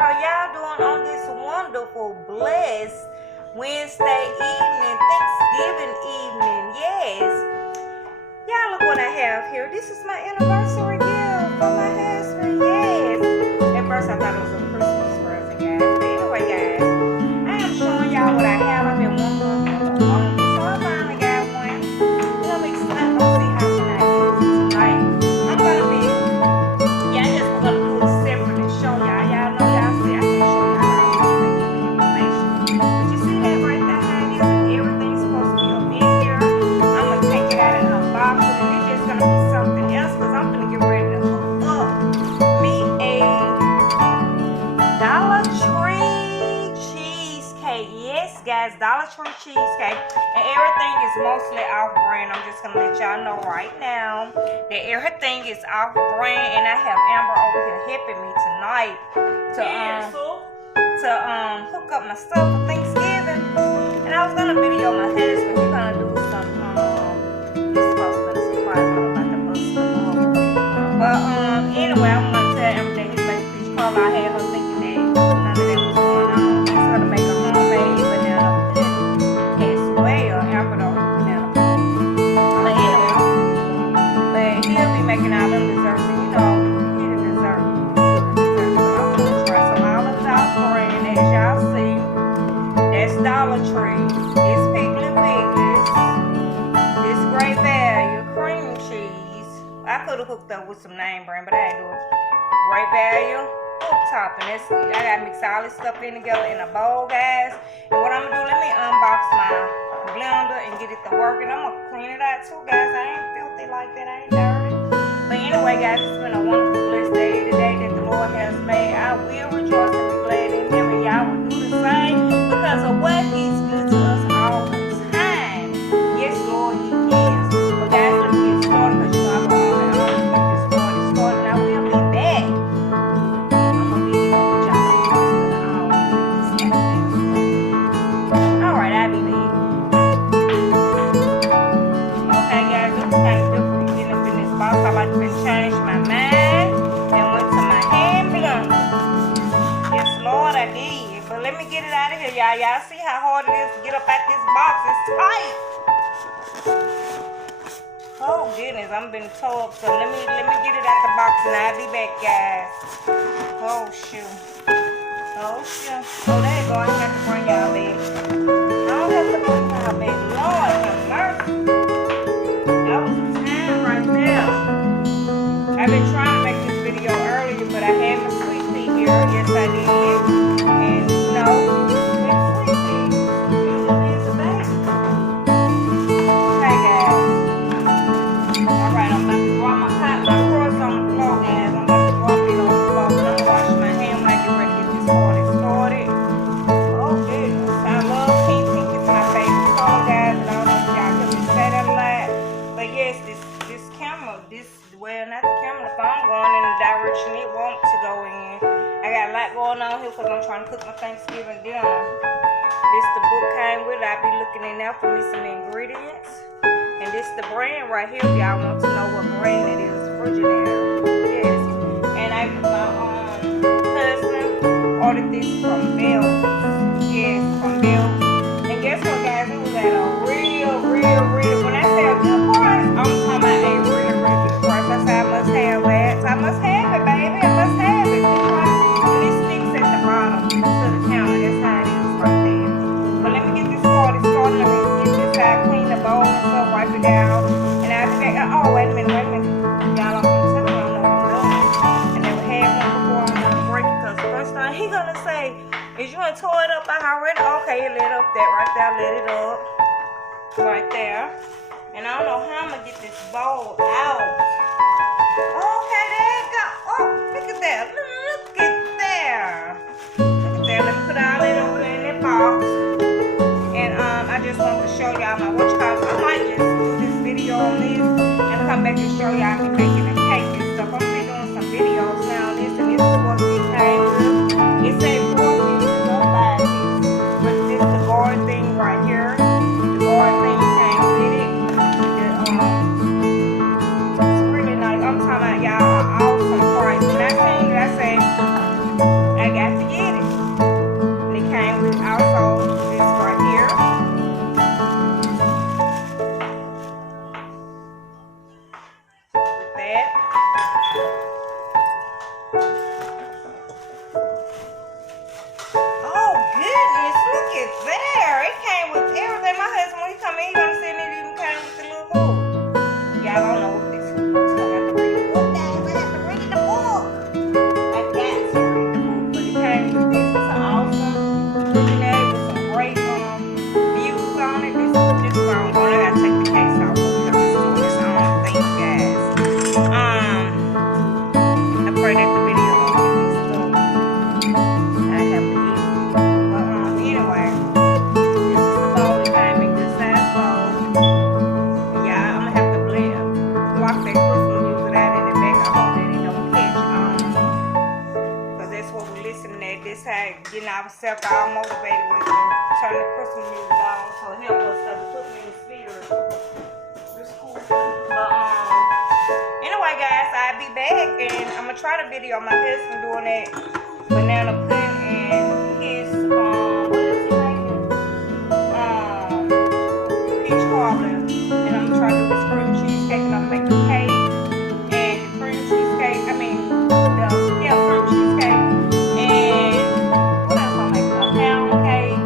are y'all doing on this wonderful, blessed Wednesday evening, Thanksgiving evening? Yes. Y'all look what I have here. This is my anniversary gift for my husband. Yes. At first I thought it was a Christmas present, guys. But anyway, guys, I am showing y'all what I have. I've been wondering so I finally got one. I'm excited to see how can I use it tonight. I'm gonna be we're gonna do it separate and show y'all. Y'all know y'all see I can show y'all how much information. But you see that right there how it is and everything's supposed to be up in here. I'm gonna take it out and unbox it and it's just gonna be something else because I'm gonna get ready to hook up me a Dollar Tree cheesecake. Yes guys, Dollar Tree cheesecake. And everything is mostly off brand. I'm just gonna let y'all know right now that everything is off brand, and I have Amber over here helping me tonight to hook up my stuff for Thanksgiving. And I was gonna video my husband. He's gonna do some this is supposed to be a surprise. I don't know about the bus but anyway, I'm gonna tell Amber that he's making peach cobbler. I had her thinking that none of that was going on. He's gonna make a homemade banana pudding as well. Amber don't eat banana pudding. But anyway, but he'll be making all them desserts, and you know, get a dessert. But I'm gonna try some olive off brand, as y'all see. That's Dollar Tree. This Piggly Wiggly's. This Great Value cream cheese. I could have hooked up with some name brand, but I ain't do it. Great Value hook topping. That's it. I gotta mix all this stuff in together in a bowl, guys. And what I'm gonna do, let me unbox my blender and get it to work, and I'm gonna clean it out too, guys. I ain't filthy like that. I ain't dirty. But anyway, guys, it's been a wonderful, blessed day today that the Lord has made. I will rejoice and be glad in Him, and y'all will do the same because of what He's good to us all the time. Yes, Lord, He is. But guys, let me get started because you know I'm going to get this party started. I will be back. I'm gonna be here with y'all see the rest of the hour. Alright, I'll be back. Okay, guys, it was kind of different getting up in this box. I like to change my mind and went to my hand blender. Yes, Lord, I did. But let me get it out of here, y'all. Y'all see how hard it is to get up out this box? It's tight. Oh goodness, I'm been told. So let me get it out the box and I'll be back, guys. Oh shoot. Oh shoot. Oh, there you go. I have to bring y'all back. I don't have to bring y'all back. Lord have mercy. That was a time right there. I've been trying to make this video earlier, but I had my sweet pea here. Yes, I did. And no, that sweet pea is a baby. Okay, guys. Alright, I'm about to drop my crust on the floor, guys. I'm about to drop it on the floor, but I'm washing my hand when I get ready to get this party started. Oh, goodness. I love pink. Pink is my favorite color, guys. And I don't know if y'all hear me say that a lot. But yes, this camera, well, not the camera, the phone going in the direction it wants to go in. I got a lot going on here because I'm trying to cook my Thanksgiving dinner. This the book came with it. I'll be looking in there for me some ingredients. And this the brand right here. If y'all want to know what brand it is, Frigidaire. Yes. And my husband ordered this from Bell. Yes, from Bell. And guess what, guys? It was at a real, when I say a good price, I'm talking about a really good price. I said I must have it. I must have it, baby. I must have it. And it sticks at the bottom to the counter. That's how it is right there. But let me get this party started. Let me get this out, clean the bowl and stuff, wipe it down. And I'll be back. Oh, wait a minute. Y'all, I'm gonna tell you I know what I'm doing. And never had one before. I'm gonna break it because the first thing he gonna say is, you gonna tore it up already? Okay, it lit up that right there. Let it up. Right there. And I don't know how I'm gonna get this bowl out. Okay, there you go. Oh, look at that. Look at there. Look at that. Let me put all that over there in that box. And I just wanted to show y'all my whatchamacallit. I might just do this video on this and come back and show y'all me making a cake and stuff. I'm gonna be doing some videos now on this, and this is what we came with. It's a 4 pieces or 5 pieces. But this is the board thing right here. The board thing came with it. It's really nice. I'm talking about y'all awesome getting ourselves all motivated with to turn the Christmas music on, so it helped us to put me in the spirit. It's cool. But anyway, guys, I'll be back and I'm gonna try to video my husband doing that banana pudding and his what is he making? Peach cobbler, and I'm gonna try to do this cream cheesecake, and I'm gonna make the cake and the cream cheesecake. I mean, cream cheesecake. And what else I'm making? A pound cake.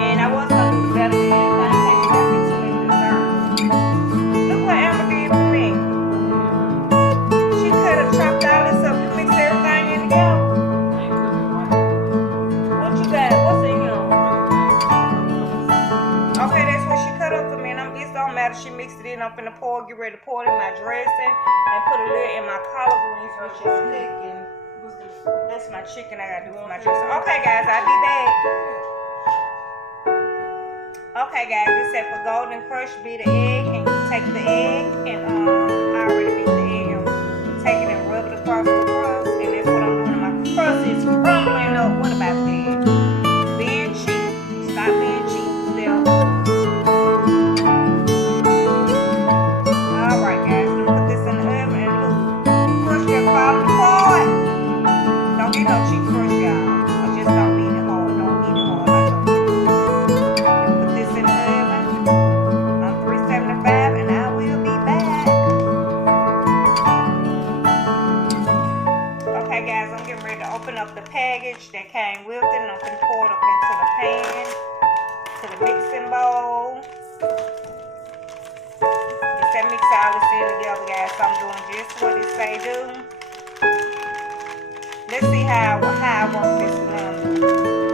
And I was gonna do the better than that. Take it back into the dessert. Look what Emma did for me. She could have chopped all this up. You mix everything in together. What you got? What's in here? Okay, that's what she cut up for me. And it don't matter. She mixed it in. I'm finna pour, get ready to pour it in my dressing and put a little in my collard greens, which is cooking. That's my chicken I gotta do for my dressing. Okay, guys, I'll be back. Okay, guys, this set for golden crush. Beat the egg, and you take the egg, and I already beat the egg. I'm taking it and rub it across the crust, and that's what I'm doing. My crust is crumbling up. What about that? Being cheap. Stop being cheap, still. All right, guys, I'm gonna put this in the oven, and look, crush just falling apart. Don't get no cheap crush, y'all. I just don't eat it hard. Don't eat it hard like that. Put this in the oven on 375, and I will be back. Okay, guys, I'm getting ready to open up the package that came with it, and I'm going to pour it up into the pan, to the mixing bowl. It's that mix all this in together, guys, so I'm doing just what it say do. Let's see how I work this blender.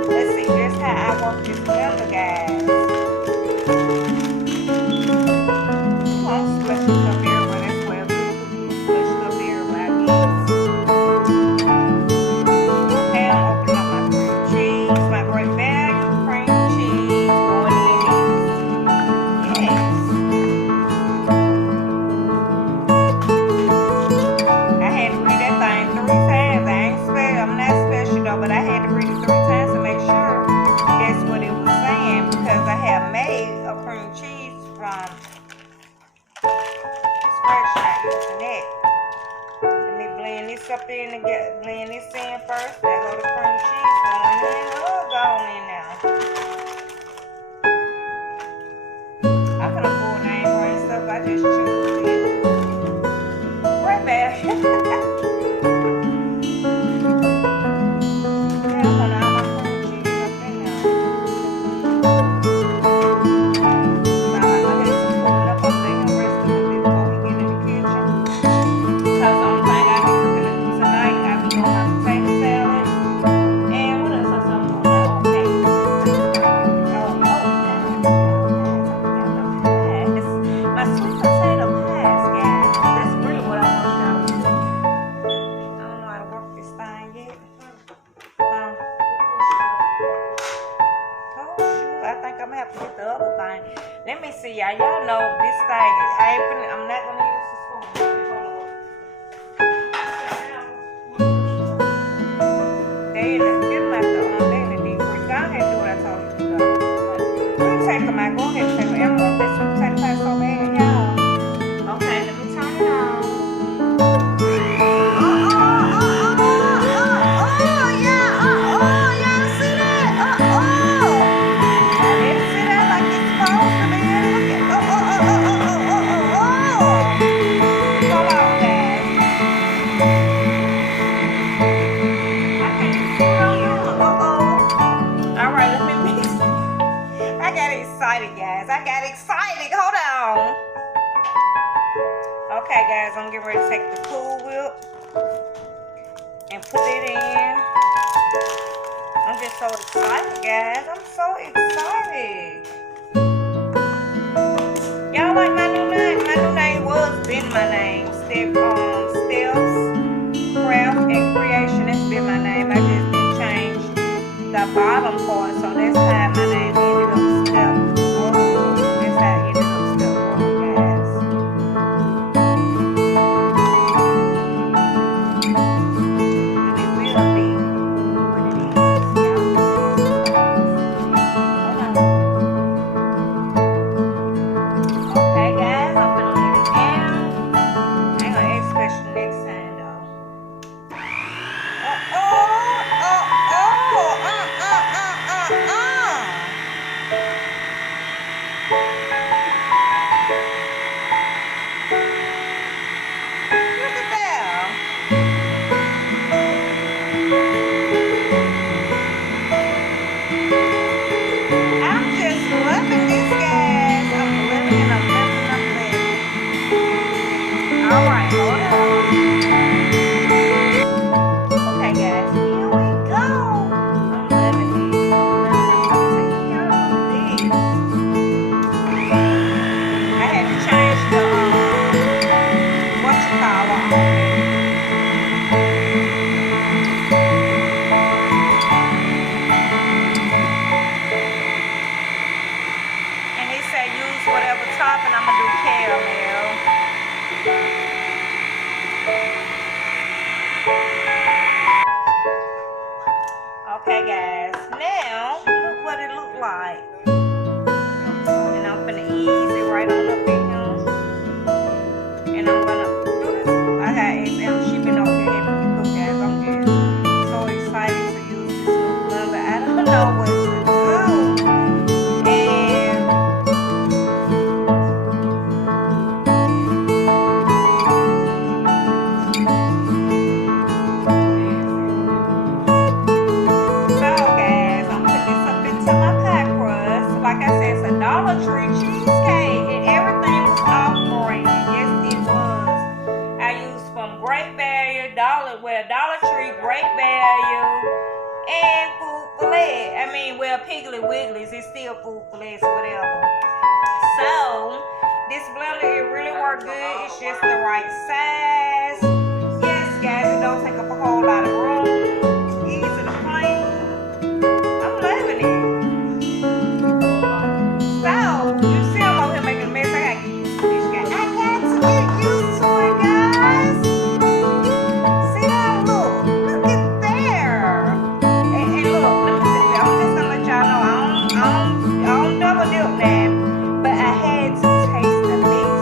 Let's see just how I work this blender, guys. Come on, splash it up everywhere. That's where it's splash it up everywhere, I guess. Okay, I'm opening up my cream cheese, my great value cream cheese, going in this. Yes. I had to read that thing 3 times. I'm not special though, but I had to read it 3 times to make sure that's what it was saying, because I have made a cream cheese from scratch, not using that. Let me blend this up in and blend this in first. There go the cream cheese going in. Oh, going in now. I could afford name brand stuff. I just choose it. Right back. Let me see, y'all. Y'all know this thing. I'm not gonna use the spoon. They in the deep freeze. Go ahead and do what I told you to do. You take them out. Go ahead and take them. I don't want this sweet potato pie so bad, y'all. Okay, let me turn it on. Okay, guys, I'm getting ready to take the Cool Whip and put it in. I'm just so excited, guys. I'm so excited. Y'all like my new name? My new name was been my name. Steps, Craft, and Creation. That's been my name. I just didn't change the bottom part, so that's how my name ended up. Steps. That's how it ended up. Steps, guys. I'm just loving this, guys. I'm living, I'm living, I'm living. All right, hold on. Okay, guys, here we go. I'm loving this. I'm taking care of this. I had to change the what you call it on it. And he said use whatever topping. I'm gonna do caramel. Okay, guys. Now look what it looked like. And I'm gonna ease it right on up in here. And I'm gonna do this. I had XM. She been over here helping me cook, guys. I'm just so excited to use this little blender. I don't know what to do. And so, guys, I'm putting this up into my pie crust. Like I said, it's a Dollar Tree cheesecake, and everything was off brand. Yes, it was. I used from Great Value, Dollar Tree, Great Value, and Food for Less. I mean, well, Piggly Wigglies, it's still Food for Less, whatever. So, this blender, it really worked good. It's just the right size. Yes, guys, it don't take up a whole lot of room. Easy to clean. I'm loving it. So, you see I'm over here making a mess. I gotta get used to this, guys. I got to get used to it, guys. See that? Look at there. And look, let me see. I'm just gonna let y'all know I don't double dip now, but I had to taste the mix.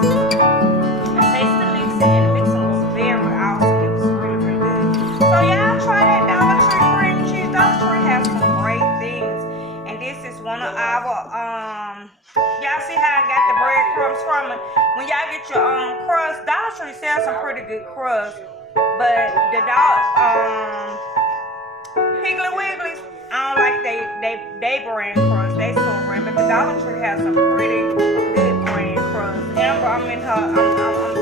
I tasted the mix, and the mixing was very awesome. It was really, really good. So y'all try that Dollar Tree cream cheese. Dollar Tree has some great things, and this is one of our y'all see how I got the breadcrumbs from it? When y'all get your crust, Dollar Tree sells some pretty good crust, but the Piggly Wigglies, I don't like they brand crust. They store brand, but the Dollar Tree has some pretty good brand crust. Amber, I'm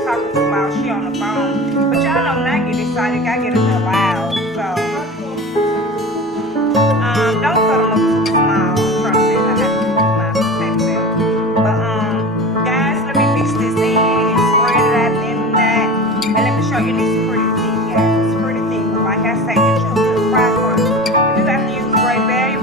talking too loud. She on the phone, but y'all know when I get excited, I get a little loud. So don't cut them up too small. I'm trying to see how to do my potatoes. But guys, let me mix this in and spread it out in that, and let me show you this pretty thick, guys. It's pretty thick, but like I say, get you a good fry crust. If you got to use Great Value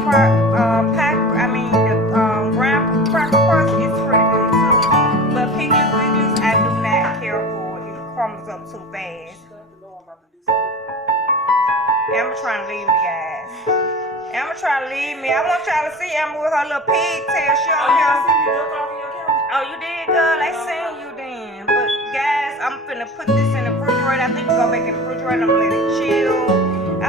the ground cracker crust, it's pretty good too. But Piggly Wigglies, I do not care for it. It crumbles up too fast. Amber trying to leave me, guys. Amber trying to leave me. I want y'all to see Amber with her little pigtail. She on here. Oh, you did, girl? They seen you then. But guys, I'm finna put this in the refrigerator. I think we're gonna make it in the refrigerator. I'm gonna let it chill. I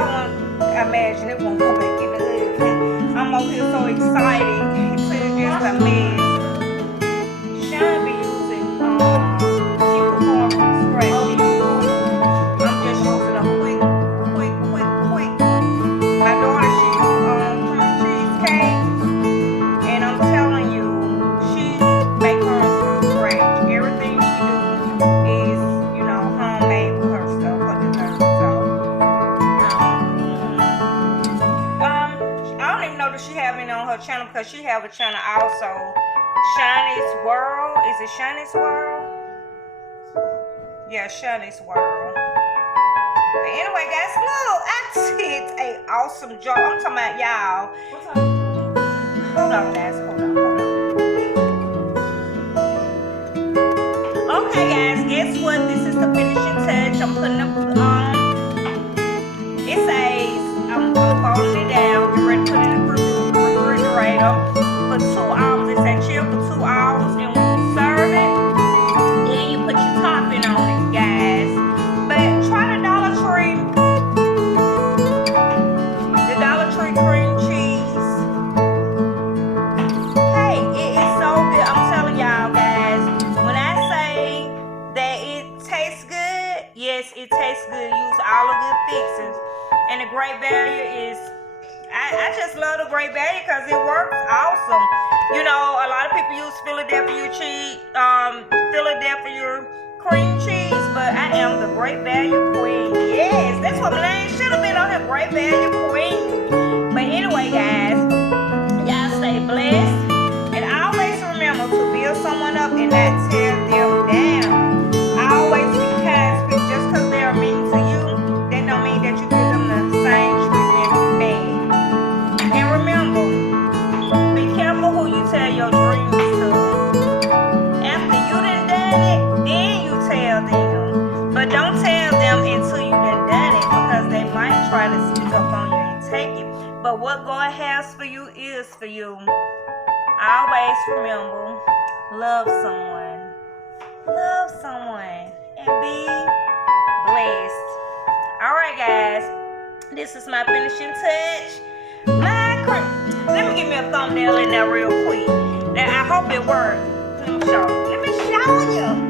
imagine it won't go back in the oven. I'm over here so excited. It's just a mess. Sean be using she performed from scratch. I'm just using a quick. My daughter, she do cream cheesecake, and I'm telling you, she make hers from scratch. Everything she do is, homemade with her stuff, her dessert. So, I don't even know that she have any on her channel, because she have a channel also, Shiny's World. Is it Shiny's World? Yeah, Shiny's World. But anyway, guys, look, I did an awesome job. I'm talking about y'all. Hold on, guys. Hold on. Okay, guys, guess what? This is the finishing touch. I'm putting up, it says, I'm folding it down. Get ready to put it in the refrigerator for 2 hours. It says chill for 2 hours. And when you serve it, then you put your topping on it, guys. But try the Dollar Tree cream cheese. Hey, it is so good. I'm telling y'all, guys, when I say that it tastes good, yes, it tastes good. Use all the good fixings. And the great value is, I just love the great value because it works awesome. You know, a lot of people use Philadelphia cream cheese, but I am the great value queen. Yes, that's what my name should have been on here, great value queen. But anyway, guys, y'all stay blessed. And always remember to build someone up and not tear them down. Always be kind to people. Just because they are mean to you, that don't mean that you give them the same treatment back. And remember, be careful who you tell your dreams to. After you done it, then you tell them. But don't tell them until you done it, because they might try to sneak up on you and take it. But what God has for you is for you. Always remember, love someone. Love someone. And be blessed. Alright, guys. This is my finishing touch. Let me give me a thumbnail in there real quick. Now, I hope it works. Let me show you.